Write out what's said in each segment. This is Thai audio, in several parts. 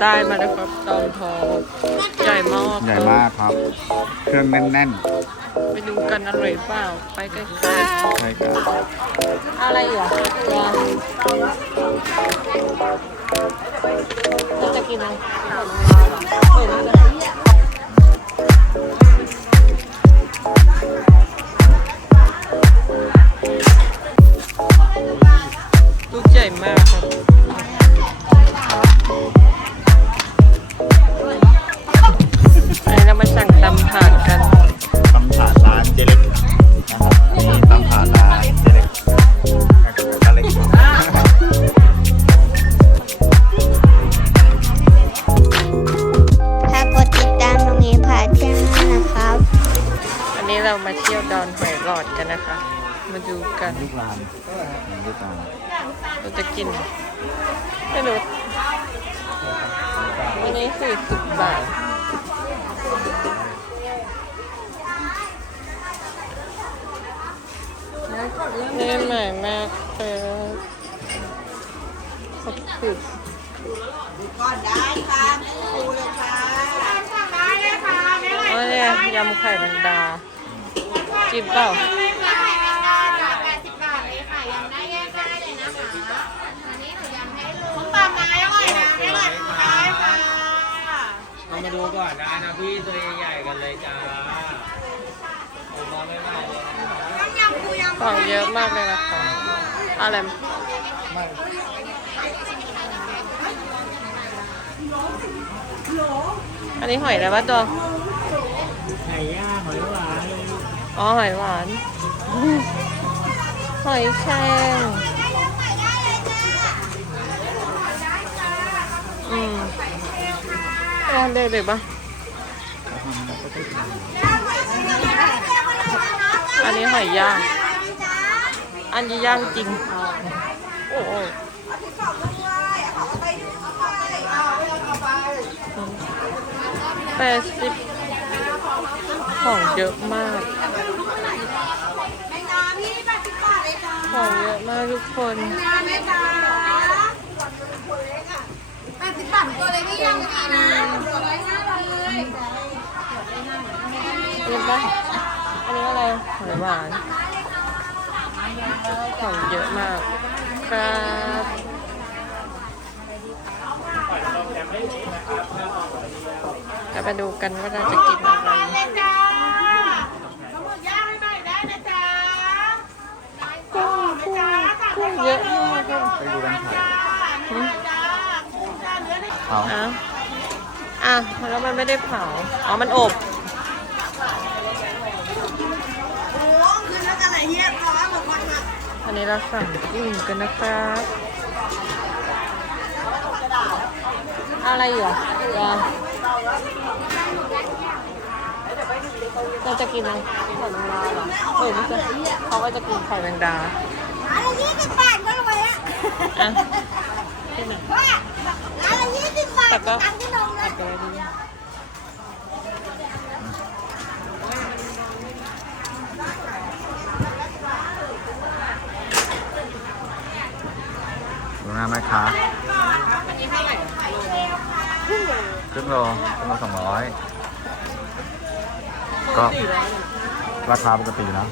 ได้มาแล้วครับตองทองใหญ่มากใหญ่มากครับ เครื่องแน่นไปดูกันอร่อยเปล่า ไปกันค่ะๆใช่ครับอะไรเหรอเราจะกินอะไรเฮ้ยเราจะลูกใหญ่มากครับ สี่สิบบาทนี่ใหม่มากเลยขอบคุณก่อนได้ค่ะครูเลยค่ะสั่งได้เลยค่ะไม่ไหวเนี่ยยำไข่แมงดากินเปล่า ก่อนได้นะพี่ตัวใหญ่ๆกันเลยจ้าผมมาไม่ได้เลยนะต้มยำปูยำของเยอะมากเลยนะคะอะไรอันนี้หอยอะไรวะตัวไก่ย่างหอยหวานอ๋อหอยหวาน หอยแครงอืม ลองเด็กๆปะอันนี้หอยย่าง อันนี้ย่างจริง โอ้โหแปดสิบของเยอะมาก ของเยอะมากทุกคนแปดสิบบาทตัวเล็กนี่ยังมีนะตัวเล็กห้าเลย เห็น ปะอันนี้อะไรหอยหวานของเยอะมากครับจะไปดูกันว่าเราจะกินอะไรข้าปลาหมึกย่างให้หน่อยได้นะจ๊ะกุ้งกุ้งกุ้งเยอะมากเลยไปดูร้านขายหืมจ้ากุ้งจ้าเนื้อในเอาอะอะแล้วมันไม่ได้เผา อ๋อ มันอบ โอ้คือแล้วจะไหนเฮียร้อนหมดวันอะ อันนี้เราสั่งกุ้งกันนะครับ อะไรอยู่อะรอเราจะกินอะไรไข่แมงดาเหรอเออไม่ใช่เขาก็จะกินไข่แมงดาร้านละยี่สิบบาทก็รวยละอะที่ไหนว่าร้านละยี่สิบบาทแต่ก็ตังค์ที่นมเลตัยดไปไว้ดีดูหน้าแม่ ค้าอันนี้เท่าไหร่ครึ่งโลครึ่งโลสองร้อยก็ราคาปกตินะ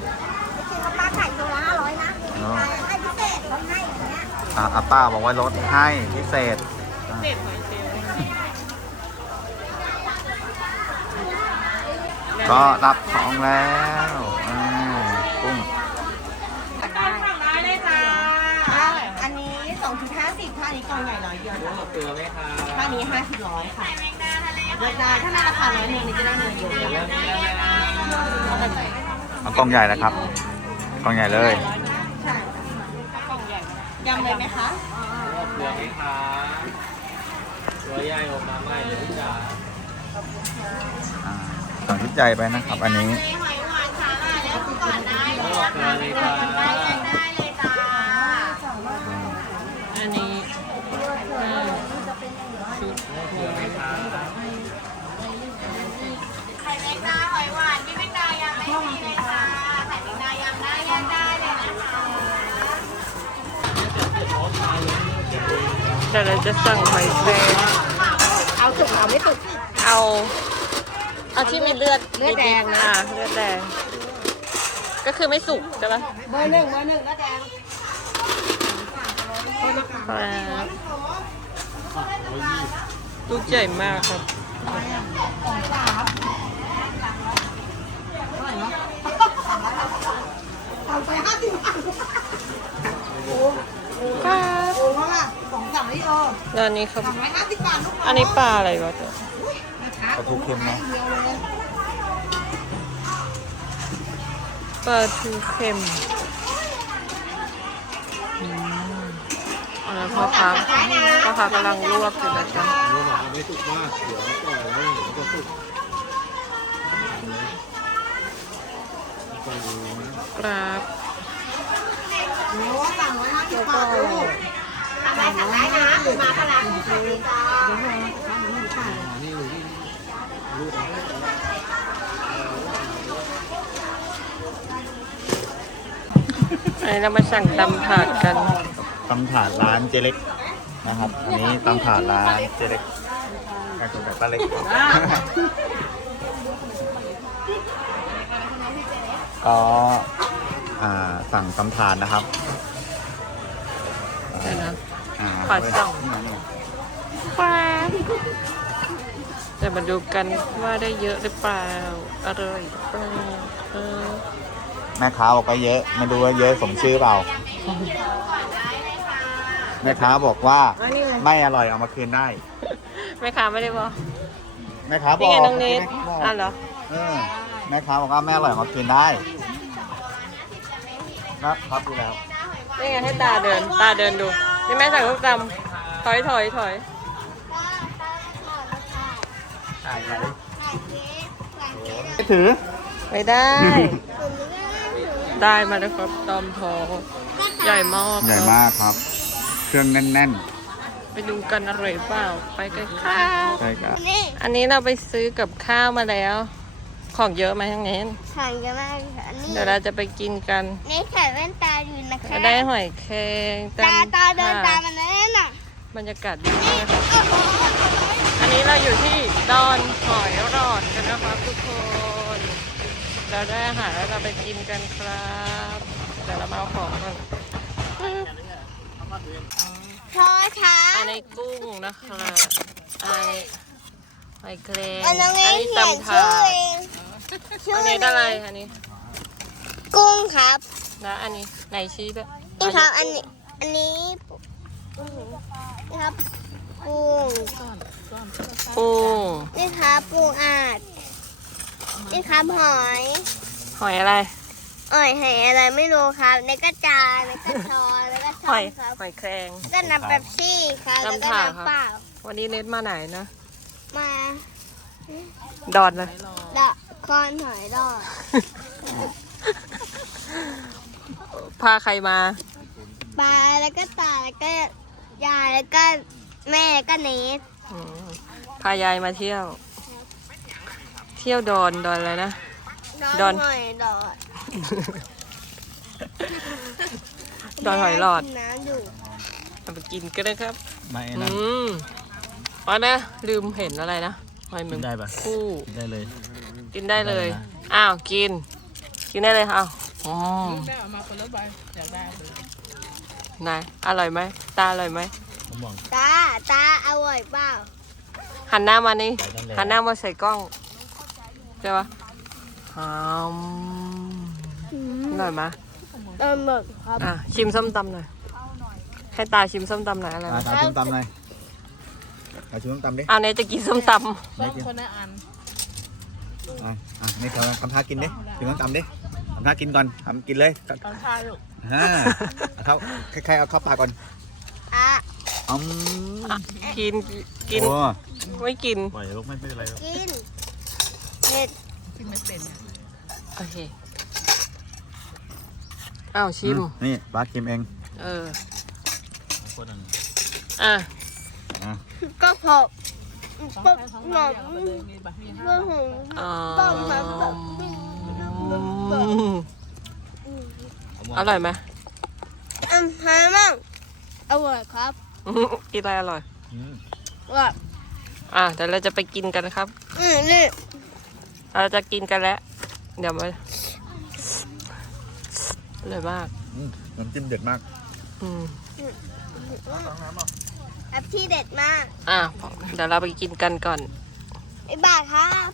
ปลาไข่ตัวละห้าร้อยนะเนอะให้พิเศษลดให้อย่างเงี้ยอะอาป้าบอกว่าลดให้พิเศษเด็ดหอยเชลล์ก็รับของแล้วอ่ากุ้ง สั่งได้เลยจ้าอันนี้สองจุดห้า สิบค่ะอันนี้กล่องใหญ่ร้อยเดียวหัวเกลือไหมคะค่านี้ห้าสิบร้อยค่ะเลือกได้ถ้าในราคาร้อยหนึ่งนี่จะได้เงินเยอะเริ่มมีแล้วนะเอากล่องใหญ่นะครับ กล่องใหญ่เลย ใช่ยำเลยไหมคะหัวเกลือไหมคะตัวใหญ่ออกมาใหม่เลยจ้าอ่าสั่งชุดใหญ่ไปนะครับ อันนี้หอยหวานสาหร่ายแล้วก่อนได้หัวเกลือเลยค่ะ ไข่แมงดาหอยหวานพี่แมงดายำไม่มีเลยจ้าไข่แมงดายำได้ยังได้เลยนะคะเดี๋ยวเราจะสั่งหอยแครงเอาสุกเอาไม่สุก เอา เอาที่มีเลือดเลือดแดงนะเลือดแดง ก็คือไม่สุกใช่ปะเบอร์หนึ่งเบอร์หนึ่งแล้วแดงครับลูกใหญ่มากครับเอา ไปห้าสิบบาทครับโอ้ว่าล่ะสองสั่งนี่เออแล้วอันนี้ครับสามร้อยห้าสิบบาทลูกอันนี้ปลาอะไรวะตัวนะคะปลาทูเค็มเนาะเดียวเลยปลาทูเค็มอืมอันนั้นพ่อค้าพ่อค้ากำลังลวกอยู่นะจ๊ะนี่บอกไม่สุกมาก เดี๋ยวปล่อยแล้วเดี๋ยวก็สุก กราบโอ้สั่งร้อยห้าสิบบาทลูกอะไรสั่งได้นะถึงมาขนาดนี้จ้าอันนี้เรามาสั่งตำถาดกันตำถาดร้านเจเล็กนะครับ อันนี้ตำถาดร้านเจเล็กการกินแบบป้าเล็ก ก็ อ่าสั่งตำถาดนะครับเดี๋ยวนะอ่าขอส่อง ปลาจะมาดูกันว่าได้เยอะหรือเปล่า อร่อยหรือเปล่าเออแม่ค้าบอกว่าเยอะไม่รู้ว่าเยอะสมชื่อเปล่าแม่ค้าบอกว่าไม่อร่อยเอามาคืนได้ แม่ค้าไม่ได้บอกแม่ค้าบนี่อกไงน้องเนทบอกอะเหรอ เออแม่ค้าบอกว่าแม่อร่อยเอามาคืนได้ นะครับดูแล้วนี่ไงให้ตาเดิน ตาเดินดู นี่แม่สั่งลูกตำถอยถอยถอยถ่ายไว้ไม่ถือไม่ได้ ได้มาแล้วครับตอมทองใหญ่มากใหญ่มากครับ เครื่องแน่นไปดูกันอร่อยเปล่า ไปกันข้าวๆใช่ครับ อันนี้เราไปซื้อกับข้าวมาแล้ว ของเยอะไหมทั้งนี้นห่างกันมากค่ะนี่เดี๋ยวเราจะไปกินกัน นี่ใส่แว่นตาอยู่นะคะก็ได้หอยแครงตาตาเดินค่ะตามมันนั่นน่ะบรรยากาศดีมากครับอันนี้เราอยู่ที่ดอนหอยรอดกันนะครับทุกคน เราได้อาหารแล้วเราไปกินกันครับเดี๋ยวเรามาเอาของกันชอช้าอันนี้กุ้งนะครับอันนี้ หอยแครงอันน้องเออันงนี้เขียนตำถาชื่อดเองชื่ออันนี้อะไรอันนี้ กุ้งครับนะอันนี้ไหนชี้ด้วยนี่ครับอันนี้อันนี้นี่ครับกุ้งปูนี่ครับปูอาดนี่ครับหอย หอยอะไรอ่อยหอยอะไรไม่รู้ครับในกระจานในกระชอนแล้วก็ชหออนยครับหอยแครงก็น้ำเป๊ปซี่ครับแล้วก็น้ำเปล่าครับน้ำเปล่าวันนี้เน็ตมาไหนนะ มาดอนเลยดอกคอนหอยดอกพาใครมาปลาแล้วก็ตาแล้วก็ยายแล้วก็แม่แล้วก็เนสอืมพายายมาเที่ยว เที่ยวดอนดอนอะไรนะ ดอน หอยดอกดอนหอยหลอด แม่กินน้ำอยู่เอาไปกินกันนะครับ ไม่อืนั่นม อ๋อนะ ลืมเห็นอะไรนะหอยแมงได้ปะคู่ได้เลย กินได้เลย ได้นะ อ้าว กิน กินได้เลยค่ะอ๋อไหนอร่อยไหม ตาอร่อยไหม ผมบอกตา ตาอร่อยเปล่าหันหน้ามานี่ ไปนั่นแหละ หันหน้ามาใส่กล้องใช่ปะอืมอร่อยไหมเออหมึกครับ อะ ชิมส้มตำหน่อย ให้ตาชิมส้มตำหน่อยอะไรอ่านะตาชิมตำหน่อย ตาชิมตำดิเอาเนยจะกินส้มตไม่กินคนละอันอะอะนี่เขาทำท่ากินดิชิมตำดิทำท่ากินก่อนทำกินเลยทำท่าลูกฮะเอาเขาใครๆเอาเข้าปากก่อนอะอืมำอะกินกินโอ้ไม่กินปล่อยลูกไม่เป็นไรหรอกกินเผ็ดโอเคอ้าวชิม อืนี่บาสชิมเอง เอออะ อะก็พอปุ๊บหนอมเรื่องของอ๋อต้มมาแบบอร่อยไหมอืมหายมั่งอร่อยครับกินอะไรอร่อยอืมอร่อยอะเดี๋ยวเราจะไปกินกันครับ อืมนี่เราจะกินกันแล้ว เดี๋ยวมาเลยมากอืมน้ำจิ้มเด็ดมาก อืม แอปที่เด็ดมากอะเดี๋ยวเราไปกินกันก่อน บ๊ายบายครับ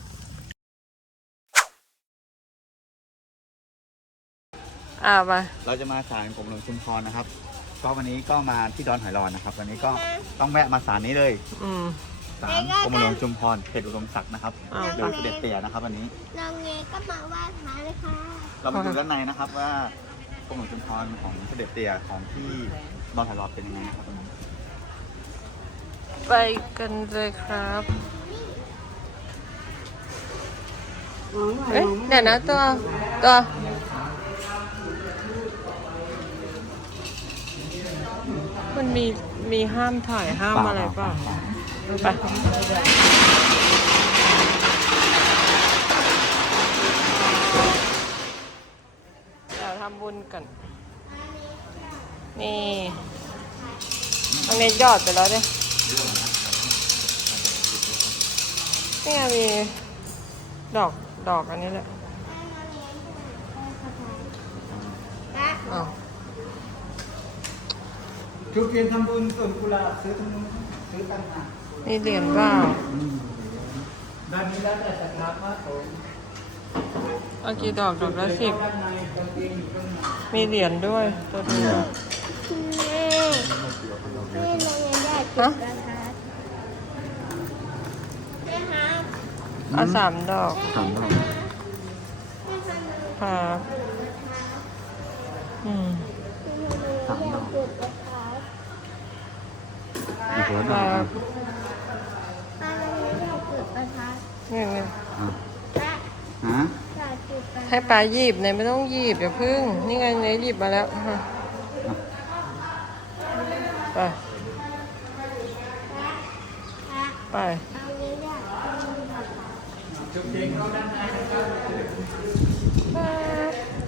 อะมาเราจะมาศาลกรมหลวงชุมพรนะครับก็วันนี้ก็มาที่ดอนหอยรอนนะครับ วันนี้ก็ต้องแวะมาศาลนี้เลยอืมศาลกรมหลวงชุมพรเขตอุดมศักดิ์นะครับอ้าวโดยเสด็จเตี่ยนะครับวันนี้น้องเงก็มาไหว้พระเลยค่ะเราไปดูด้านในนะครับว่ากรมหลวงชุมพรของเสด็จเตี่ยของที่ดอนหอยรอนเป็นยังไงนะครับวันนี้ ไปกันเลยครับเอ๊ะเดี๋ยวนะตัวตัวมันมีมีห้ามถ่ายห้ามอะไรเปล่าไปเดี๋ยวทำบุญกัน นี่อันนี้ยอดไปแล้วเนี่ย นี่ไงมีดอกดอกอันนี้แหละอ้าวทุกเทียนทำบุญส่วนกุหลาบซื้อทำบุญซื้อกันอะมีเหรียญเปล่าด้านนี้แล้วแต่ศรัทธาพระสงฆ์เอากี่ดอกดอกละสิบด้านในกางเกงอยู่ข้างในมีเหรียญด้วยตัวเดียวแม่แม่น้องเงอยากจุดประทัดแม่ครับ เอาสามดอกสามดอกครับอืมสามดอกจุดประทัดอีกคนคละรับป้าน้องเงอยากจุดประทัดนี่ไงอะป้าฮะอยากจุดประทัดให้ปลาหยิบเนี่ยไม่ต้องหยิบอย่าพึ่ง นี่ไงเนยหยิบมาแล้วฮะไป ไปเอาเงอยากจุดประทัด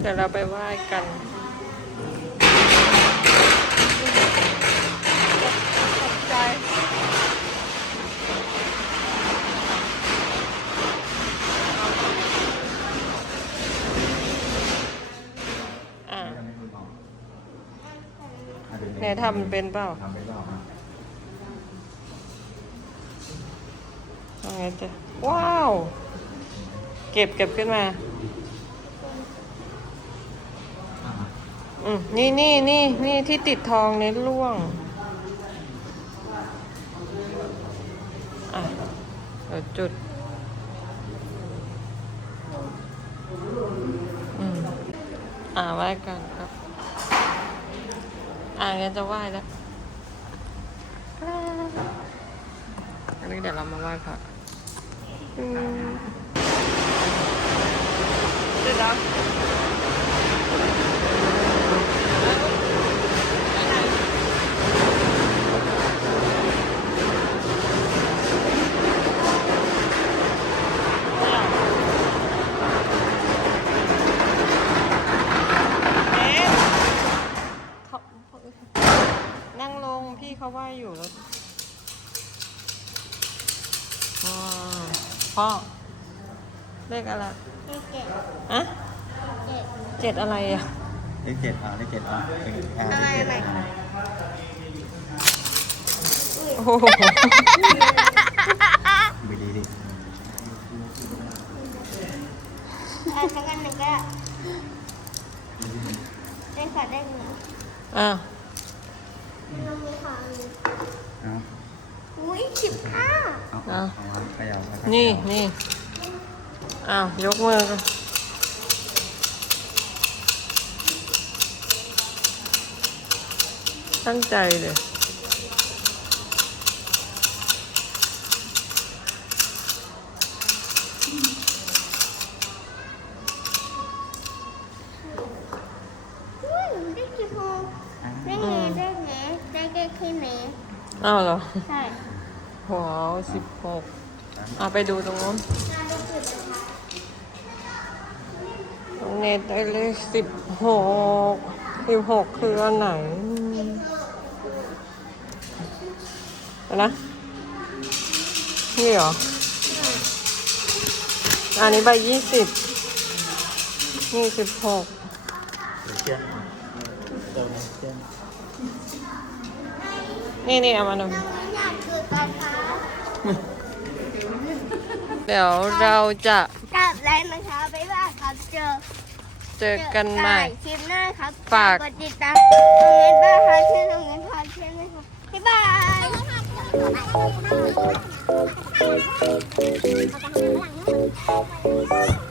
เดี๋ยวเราไปไหว้กันใจอะเนี่ยทำเป็นเปล่าทำไม่ได้อะทำไงจ๊ะว้าว เก็บเก็บขึ้นมา อืมนี่นี่นี่นี่ที่ติดทองเน้นล่วง อะเดี๋ยวจุด อืมอ่าไหว้กันครับ อ่างั้นจะไหว้แล้วอันนี้เดี๋ยวเรามาไหว้พระอืมเสร็จแล้ว เอ๊ะเขานั่งลงพี่เขาไหว่าอยู่แล้วอ่าพ่อ เลขอะไร เลขเจ็ด อะ เจ็ด เจ็ด อะไรอะเลขเจ็ดอะเลขเจ็ดอะเลขอะอะไรเลขอะไรเจ็ดอะโอ้โหไปดีดิเอาสักอันหนึ่งก็ได้ได้ค่ะได้เงินอะน้องมีของหนึ่งเอาอุ้ยสิบห้าเอาเอาเอาเอาขยับขยับนี่นี่อ้าวยกมือ ตั้งใจเลยอุ้ยได้กี่โมงได้ไงได้ไงได้แค่แค่ไหนอ้าวเหรอ ใช่ว้าวสิบหกอะไปดูตรงนู้นน่าได้จุดประทัดตรงเน็ตได้เลขสิบหกสิบหกคืออันไหนเดี๋ยวนะ นี่เหรอ อันนี้ใบยี่สิบนี่สิบหกนี่นี่เอามาหนึ่งอยากคือตอนเช้าเดี๋ยวเราจะกลับแล้วนะคะบ๊ายบายครับเจอ เจอกันใหม่ คลิปหน้าครับฝาก กดติดตาม Thank you.